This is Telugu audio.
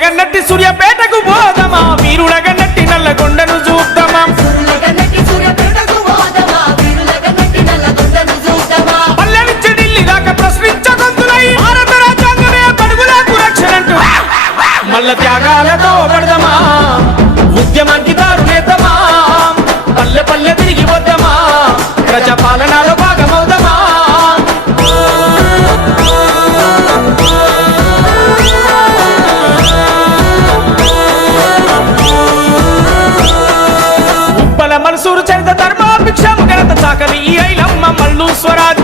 సూర్యుడగన్నట్టి సూర్యపేటకు పోదమా వీరుడగన్నట్టి నల్లగొండను చూద్దామా? పల్లెనిచ్చి ఢిల్లీ త్యాగాలతో పడదమా? ఉద్యమానికి దారులేద్దామా? పల్లె పల్లె తిరిగి వద్దామా? ప్రజాపాలనలో భిక్షము గణత చాకలి ఈ ఐలమ్మ మల్లూస్వరాజు